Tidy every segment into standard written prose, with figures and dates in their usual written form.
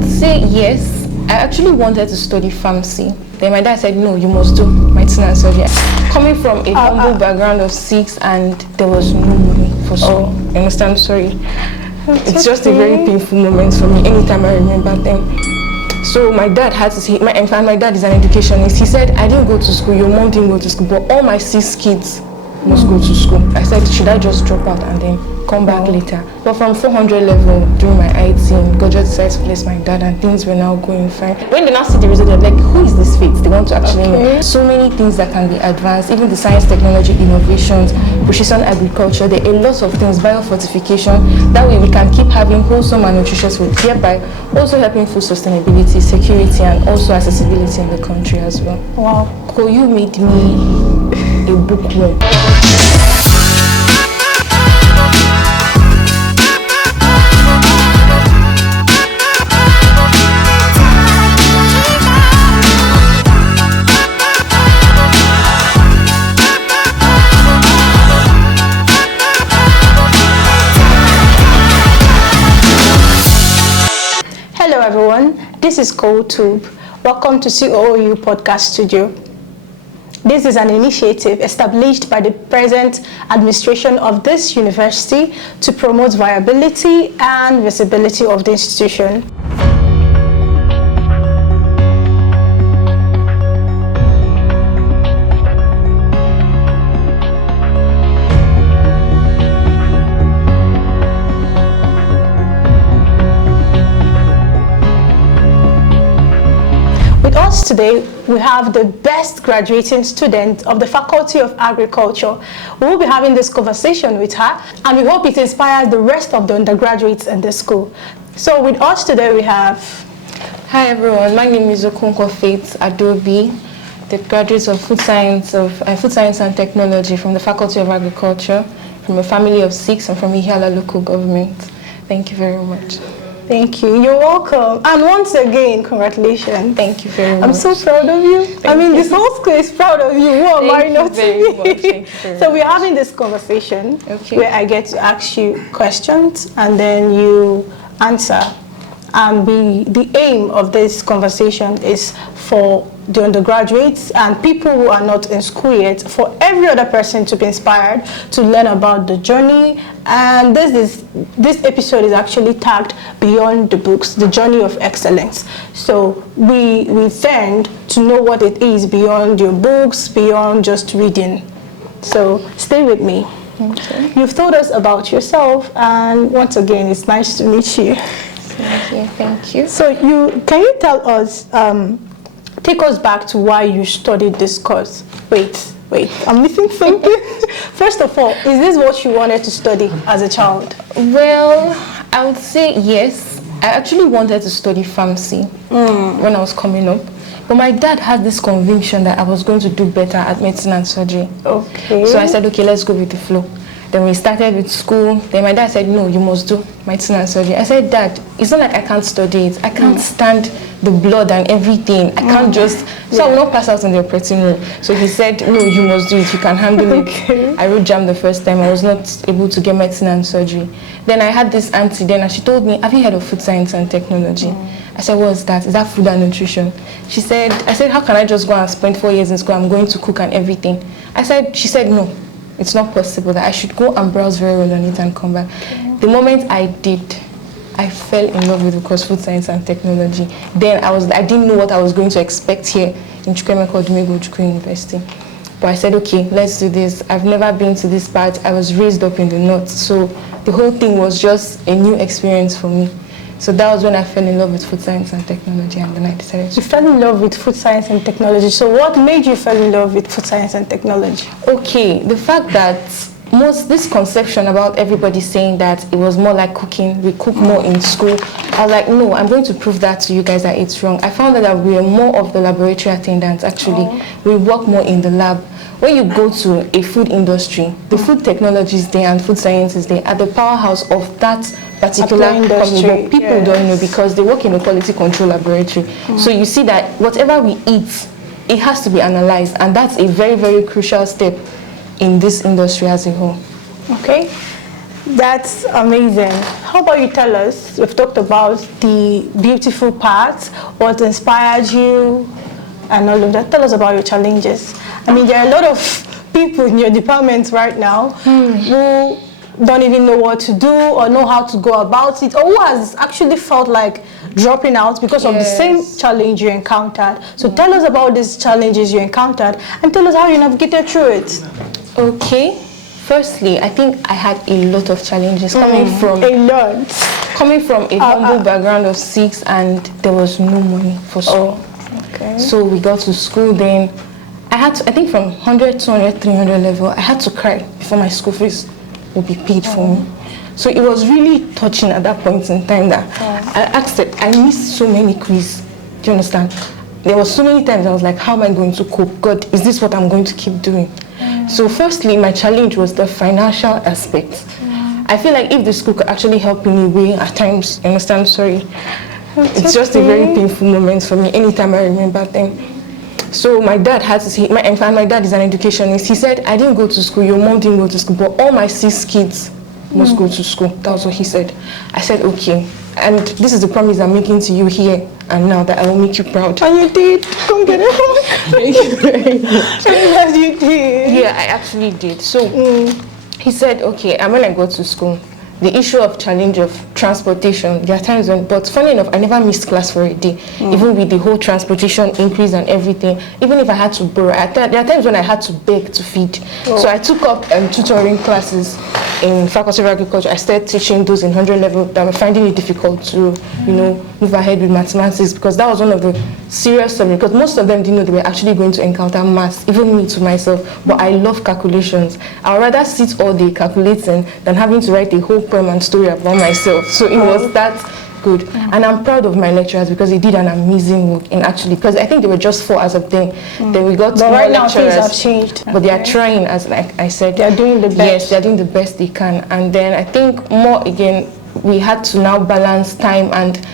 would say yes. I actually wanted to study pharmacy. Then my dad said, no, you must do medicine and surgery. Coming from a humble background of 6 and there was no money for school. I understand, sorry. It's just a very painful moment for me anytime I remember them. So my dad had to say, my dad is an educationist. He said, I didn't go to school, your mom didn't go to school, but all my 6 kids must go to school. I said, should I just drop out and then come back later? But from 400 level during my IT, God just decided to place my dad and things were now going fine. When they now see the result, they're like, who is this fit? They want to actually know. So many things that can be advanced, even the science, technology, innovations, precision agriculture, there are a lot of things, biofortification. That way we can keep having wholesome and nutritious food, thereby also helping food sustainability, security, and also accessibility in the country as well. Wow. You made me a bookworm. Hello everyone, this is CoTube. Welcome to COOU Podcast Studio. This is an initiative established by the present administration of this university to promote viability and visibility of the institution. With us today, we have the best graduating student of the Faculty of Agriculture. We will be having this conversation with her, and we hope it inspires the rest of the undergraduates in the school. So with us today, we have... Hi everyone, my name is Okonkwo Adaobi, the graduate of Food Science and Technology from the Faculty of Agriculture, from a family of 6 and from Ihiala local government. Thank you very much. Thank you. You're welcome. And once again, congratulations. Thank you very much. I'm so proud of you. This whole school is proud of you. Who am I not to be? So we're having this conversation where I get to ask you questions and then you answer. And the aim of this conversation is for the undergraduates and people who are not in school yet, for every other person to be inspired to learn about the journey. And this episode is actually tagged Beyond the Books, the Journey of Excellence. So we tend to know what it is beyond your books, beyond just reading. So stay with me. Okay. You've told us about yourself, and once again, it's nice to meet you. Thank you. So can you tell us, take us back to why you studied this course? Wait, I'm missing something. First of all, is this what you wanted to study as a child? Well, I would say yes. I actually wanted to study pharmacy when I was coming up. But my dad had this conviction that I was going to do better at medicine and surgery. Okay. So I said, okay, let's go with the flow. Then we started with school. Then my dad said, no, you must do medicine and surgery. I said, Dad, it's not like I can't study it. I can't stand the blood and everything. I can't just... So I will not pass out in the operating room. So he said, no, you must do it. You can handle it. I wrote jam the first time. I was not able to get medicine and surgery. Then I had this auntie then, and she told me, have you heard of food science and technology? I said, what's that? Is that food and nutrition? I said, how can I just go and spend 4 years in school? I'm going to cook and everything. She said, no. It's not possible, that I should go and browse very well on it and come back. The moment I did, I fell in love with the course Food Science and Technology. Then I didn't know what I was going to expect here in Chukwemeka Odumegwu University. But I said, okay, let's do this. I've never been to this part. I was raised up in the north, so the whole thing was just a new experience for me. So that was when I fell in love with food science and technology, and then I decided to... You fell in love with food science and technology. So what made you fall in love with food science and technology? Okay, the fact that this conception about everybody saying that it was more like cooking, we cook more in school. I was like, no, I'm going to prove that to you guys that it's wrong. I found that we are more of the laboratory attendants, actually. We work more in the lab. When you go to a food industry, the food technology is there and food science is there at the powerhouse of that particular industry. But people don't know because they work in a quality control laboratory. So you see that whatever we eat, it has to be analyzed, and that's a very, very crucial step in this industry as a whole. Okay. That's amazing. How about you tell us, we've talked about the beautiful parts, what inspired you and all of that. Tell us about your challenges. I mean, there are a lot of people in your department right now who don't even know what to do or know how to go about it, or who has actually felt like dropping out because of the same challenge you encountered. So tell us about these challenges you encountered and tell us how you navigated through it. Okay. Firstly, I think I had a lot of challenges coming from a humble background of 6, and there was no money for school. Okay. So we got to school, then I had to, I think from 100, 200, 300 level, I had to cry before my school fees would be paid for me. So it was really touching at that point in time that I asked it. I missed so many quizzes. Do you understand? There were so many times I was like, how am I going to cope? God, is this what I'm going to keep doing? So firstly, my challenge was the financial aspect. I feel like if the school could actually help in a way at times, you understand, sorry. It's just a very painful moment for me anytime I remember them. So my dad had to say, my dad is an educationist. He said, I didn't go to school, your mom didn't go to school, but all my 6 kids must go to school. That was what he said. I said, okay. And this is the promise I'm making to you here and now, that I will make you proud. And you did. Come get it. Thank you very much. Yes, you did. Yeah, I actually did. So he said, okay, and when I go to school, the issue of challenge of transportation, there are times when, but funny enough, I never missed class for a day, even with the whole transportation increase and everything. Even if I had to borrow, there are times when I had to beg to feed. So I took up tutoring classes in Faculty of Agriculture. I started teaching those in 100 level that were finding it difficult to, you know, move ahead with mathematics, because that was one of the serious subjects, because most of them didn't know they were actually going to encounter maths, even me to myself. But I love calculations. I would rather sit all day calculating than having to write a whole poem and story about myself. So it was that good. And I'm proud of my lecturers because they did an amazing work in actually, because I think they were just 4 as of then. Then we got more right now lecturers. Things have changed. But they are trying, as like I said. They are doing the best. Yes, they are doing the best they can. And then I think more again, we had to now balance time, and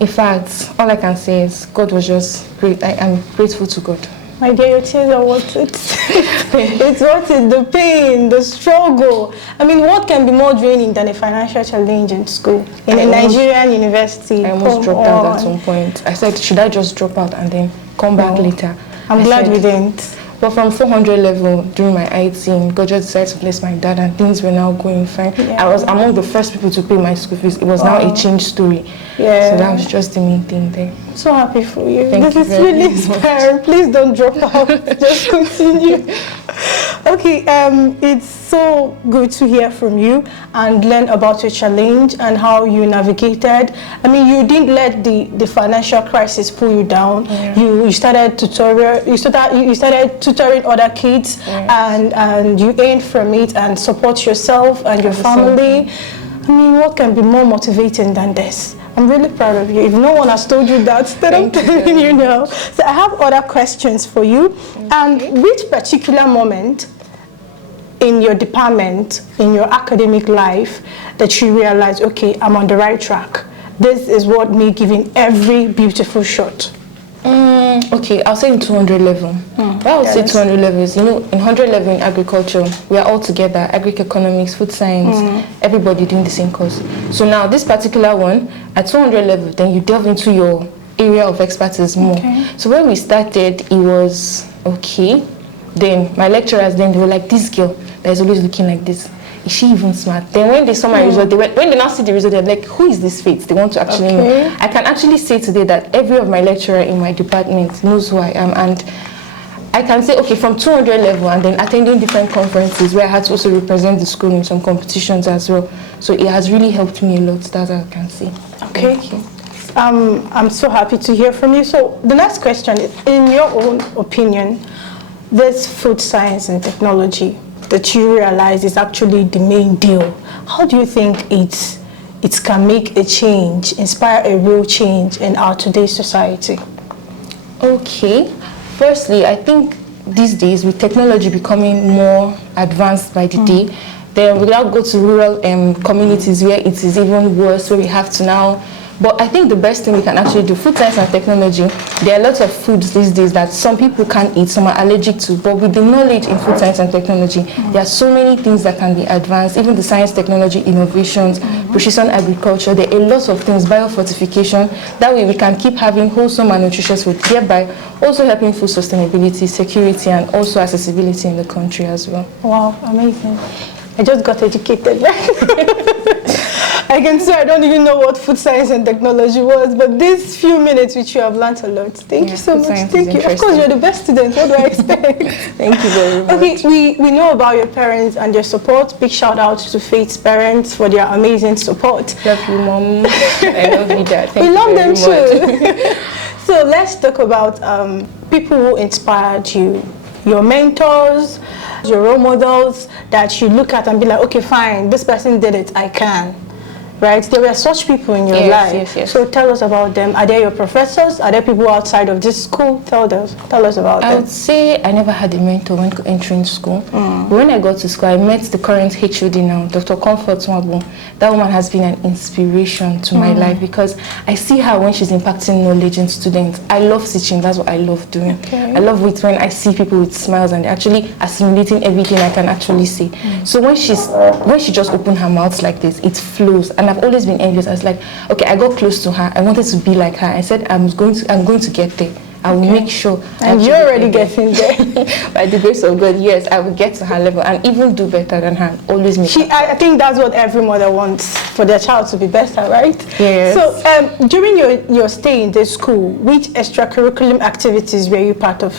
in fact, all I can say is God was just great. I am grateful to God. My dear, your tears are worth it. It's worth it, the pain, the struggle. I mean, what can be more draining than a financial challenge in school, in a Nigerian university? I almost dropped out at some point. I said, should I just drop out and then come back later? I'm glad we didn't. But from 400 level during my IT, God just decided to bless my dad, and things were now going fine. I was among the first people to pay my school fees. It was now a change story. So that was just the main thing there. I'm so happy for you. Thank you this is really inspiring. Please don't drop out. Just continue. Okay, it's so good to hear from you and learn about your challenge and how you navigated. I mean, you didn't let the financial crisis pull you down. You started tutorial. You started tutoring other kids, and you earned from it and support yourself and your family. I mean, what can be more motivating than this? I'm really proud of you. If no one has told you that, then I'm telling you now. So I have other questions for you. And which particular moment in your department, in your academic life, that you realize, okay, I'm on the right track? This is what me giving every beautiful shot. Okay, I'll say in 200 level. Why I would say 200 levels, you know, in 100 level in agriculture, we are all together, agric-economics, food science, everybody doing the same course. So now this particular one, at 200 level, then you delve into your area of expertise more. So when we started, it was okay. Then my lecturers, then they were like, this girl that is always looking like this, is she even smart? Then when they saw my result, when they now see the result, they're like, who is this Faith? They want to actually know. I can actually say today that every of my lecturer in my department knows who I am, and I can say, okay, from 200 level and then attending different conferences where I had to also represent the school in some competitions as well. So it has really helped me a lot, that's all I can say. Okay. I'm so happy to hear from you. So the next question is, in your own opinion, this food science and technology that you realize is actually the main deal, how do you think it can make a change, inspire a real change in our today's society? Okay, firstly, I think these days with technology becoming more advanced by the day, then we now go to rural communities where it is even worse, where we have to now But I think the best thing we can actually do, food science and technology, there are lots of foods these days that some people can't eat, some are allergic to, but with the knowledge in food science and technology, there are so many things that can be advanced, even the science, technology, innovations, precision agriculture, there are a lot of things, biofortification, that way we can keep having wholesome and nutritious food, thereby also helping food sustainability, security, and also accessibility in the country as well. Wow, amazing. I just got educated, I can say I don't even know what food science and technology was, but these few minutes with you, I've learned a lot. Thank you so much. Thank you. Of course, you're the best student. What do I expect? Thank you very much. Okay, we know about your parents and their support. Big shout out to Faith's parents for their amazing support. Love you, Mom. I love you, Dad. We love them too. So let's talk about people who inspired you, your mentors, your role models that you look at and be like, okay, fine, this person did it, I can. Right? There were such people in your life. Yes. So tell us about them. Are they your professors? Are there people outside of this school? Tell us about them. I would say I never had a mentor when entering school. When I got to school, I met the current HOD now, Dr. Okonkwo. That woman has been an inspiration to my life because I see her when she's impacting knowledge in students. I love teaching. That's what I love doing. Okay. I love it when I see people with smiles and they're actually assimilating everything I can actually say. So when she just opened her mouth like this, it flows. And I've always been envious. I was like, okay, I got close to her. I wanted to be like her. I said, I'm going to get there. I will make sure. And you're already getting there. By the grace of God, yes, I will get to her level and even do better than her. Always make her. I think that's what every mother wants, for their child to be better, right? Yes. So during your stay in this school, which extracurricular activities were you part of?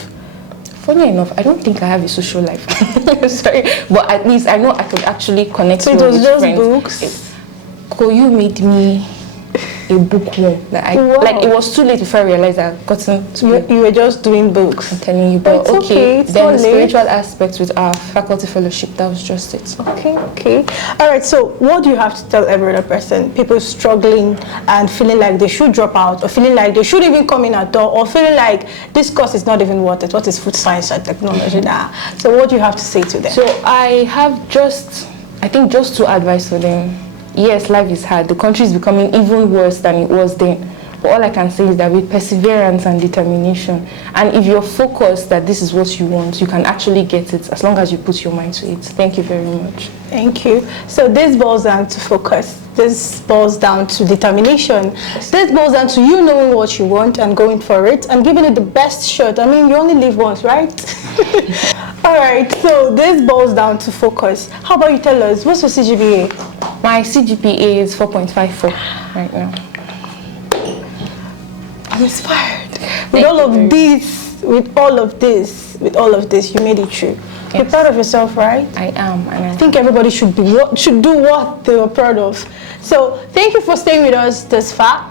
Funny enough, I don't think I have a social life. Sorry, but at least I know I could actually connect so with it was just friends. Books? Koyu made me a bookworm. Like it was too late before I realized I'd gotten to you were just doing books. I'm telling you, but it's okay. It's then not the late. spiritual aspects with our faculty fellowship, that was just it. Okay. All right, so what do you have to tell every other person? People struggling and feeling like they should drop out, or feeling like they should even come in at all, or feeling like this course is not even worth it. What is food science and technology now? So what do you have to say to them? So I have just two advice for them. Yes, life is hard. The country is becoming even worse than it was then. But all I can say is that with perseverance and determination, and if you're focused that this is what you want, you can actually get it as long as you put your mind to it. Thank you very much. Thank you. So this boils down to focus. This boils down to determination. Yes. This boils down to you knowing what you want and going for it and giving it the best shot. I mean, you only live once, right? All right, so this boils down to focus. How about you tell us, what's your CGPA? My CGPA is 4.54 right now. I'm inspired. With all of this, you made it true. Yes. You're proud of yourself, right? I am. And I think everybody should do what they were proud of. So thank you for staying with us this far.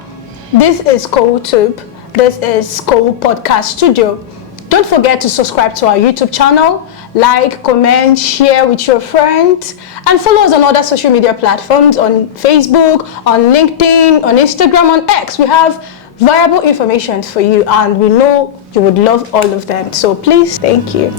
This is CoTube. This is Co Podcast Studio. Don't forget to subscribe to our YouTube channel, like, comment, share with your friends, and follow us on other social media platforms, on Facebook, on LinkedIn, on Instagram, on X. We have viable information for you, and we know you would love all of them. So please, thank you.